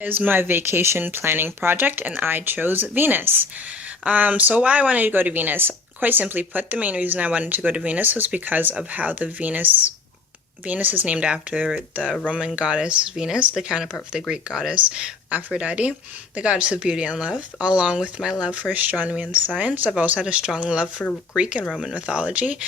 Is my vacation planning project, and I chose Venus. So why I wanted to go to Venus, quite simply put, the main reason I wanted to go to Venus was because of how the Venus is named after the Roman goddess Venus, the counterpart for the Greek goddess Aphrodite, the goddess of beauty and love. Along with my love for astronomy and science, I've also had a strong love for Greek and Roman mythology.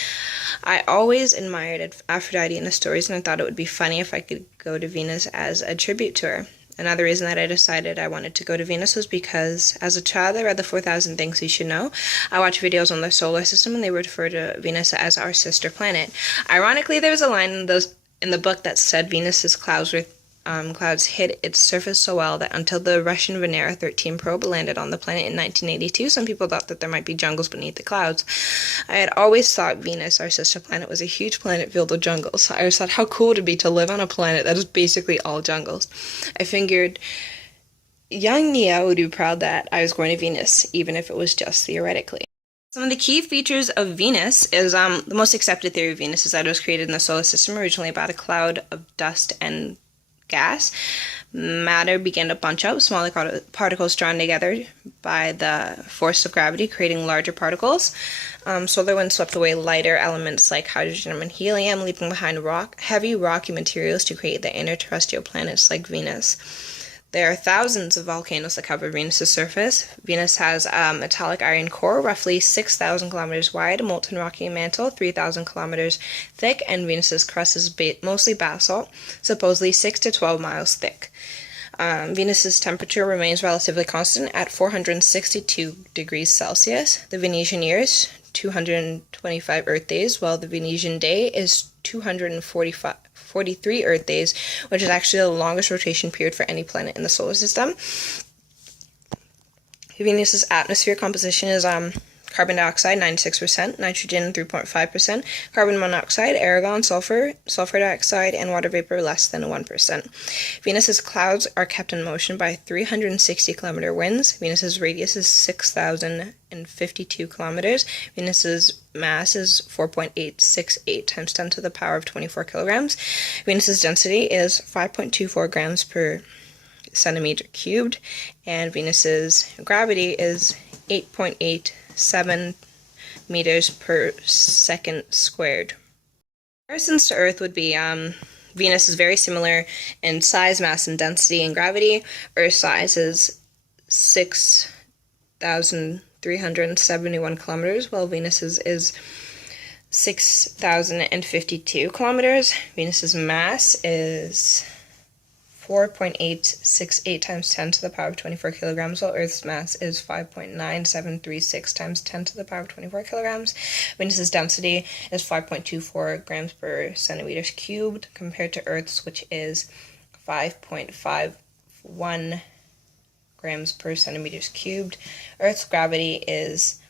I always admired Aphrodite in the stories, and I thought it would be funny if I could go to Venus as a tribute to her. Another reason that I decided I wanted to go to Venus was because as a child I read the 4,000 Things You Should Know. I watched videos on the solar system and they refer to Venus as our sister planet. Ironically, there was a line in the book that said Venus's clouds hid its surface so well that until the Russian Venera 13 probe landed on the planet in 1982, some people thought that there might be jungles beneath the clouds. I had always thought Venus, our sister planet, was a huge planet filled with jungles. I always thought how cool it would be to live on a planet that is basically all jungles. I figured young Nia would be proud that I was going to Venus, even if it was just theoretically. Some of the key features of Venus is the most accepted theory of Venus is that it was created in the solar system, originally about a cloud of dust and gas. Matter began to bunch up, smaller particles drawn together by the force of gravity, creating larger particles. Solar wind swept away lighter elements like hydrogen and helium, leaving behind heavy rocky materials to create the interterrestrial planets like Venus. There are thousands of volcanoes that cover Venus's surface. Venus has a metallic iron core, roughly 6,000 kilometers wide, a molten rocky mantle, 3,000 kilometers thick, and Venus's crust is mostly basalt, supposedly 6 to 12 miles thick. Venus's temperature remains relatively constant at 462 degrees Celsius. The Venetian year is 225 Earth days, while the Venetian day is 243 Earth days, which is actually the longest rotation period for any planet in the solar system. Venus's atmosphere composition is carbon dioxide 96%, nitrogen 3.5%, carbon monoxide, argon, sulfur dioxide, and water vapor less than 1%. Venus's clouds are kept in motion by 360-kilometer winds. Venus's radius is 6,052 kilometers. Venus's mass is 4.868 times 10 to the power of 24 kilograms. Venus's density is 5.24 grams per centimeter cubed, and Venus's gravity is 8.87 meters per second squared. Comparisons to Earth would be Venus is very similar in size, mass, and density and gravity. Earth's size is 6,371 kilometers, while Venus's is 6,052 kilometers. Venus's mass is 4.868 times 10 to the power of 24 kilograms, while Earth's mass is 5.9736 times 10 to the power of 24 kilograms. Venus's density is 5.24 grams per centimeters cubed, compared to Earth's, which is 5.51 grams per centimeters cubed. Earth's gravity is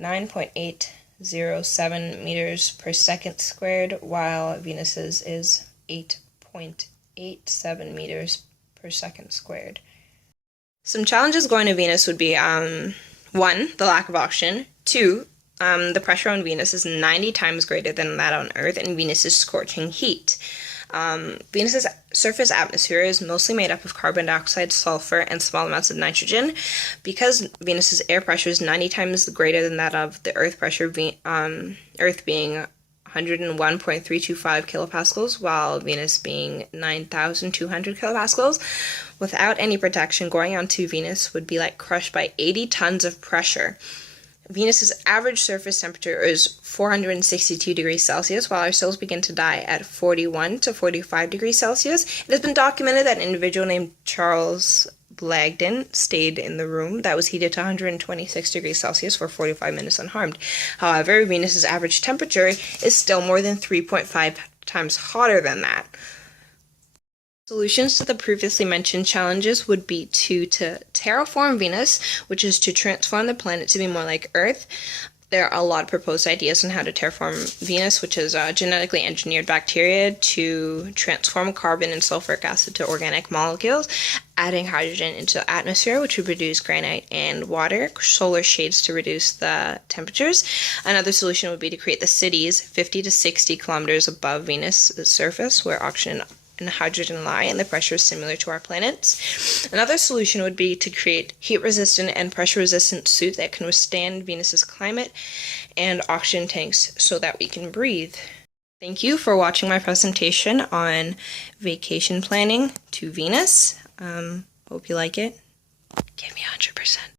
9.807 meters per second squared, while Venus's is 8.87 meters per second squared. Some challenges going to Venus would be 1, the lack of oxygen, 2, the pressure on Venus is 90 times greater than that on Earth, and Venus's scorching heat. Venus's surface atmosphere is mostly made up of carbon dioxide, sulfur, and small amounts of nitrogen. Because Venus's air pressure is 90 times greater than that of the Earth pressure, Earth being 101.325 kilopascals, while Venus being 9,200 kilopascals. Without any protection, going onto Venus would be like crushed by 80 tons of pressure. Venus's average surface temperature is 462 degrees Celsius, while our cells begin to die at 41 to 45 degrees Celsius. It has been documented that an individual named Charles Blagden stayed in the room that was heated to 126 degrees Celsius for 45 minutes unharmed. However, Venus's average temperature is still more than 3.5 times hotter than that. Solutions to the previously mentioned challenges would be to terraform Venus, which is to transform the planet to be more like Earth. There are a lot of proposed ideas on how to terraform Venus, which is genetically engineered bacteria to transform carbon and sulfuric acid to organic molecules, adding hydrogen into the atmosphere, which would produce granite and water, solar shades to reduce the temperatures. Another solution would be to create the cities 50 to 60 kilometers above Venus' surface, where oxygen and hydrogen lie, and the pressure is similar to our planet's. Another solution would be to create heat-resistant and pressure-resistant suit that can withstand Venus's climate and oxygen tanks so that we can breathe. Thank you for watching my presentation on vacation planning to Venus. Hope you like it. Give me 100%.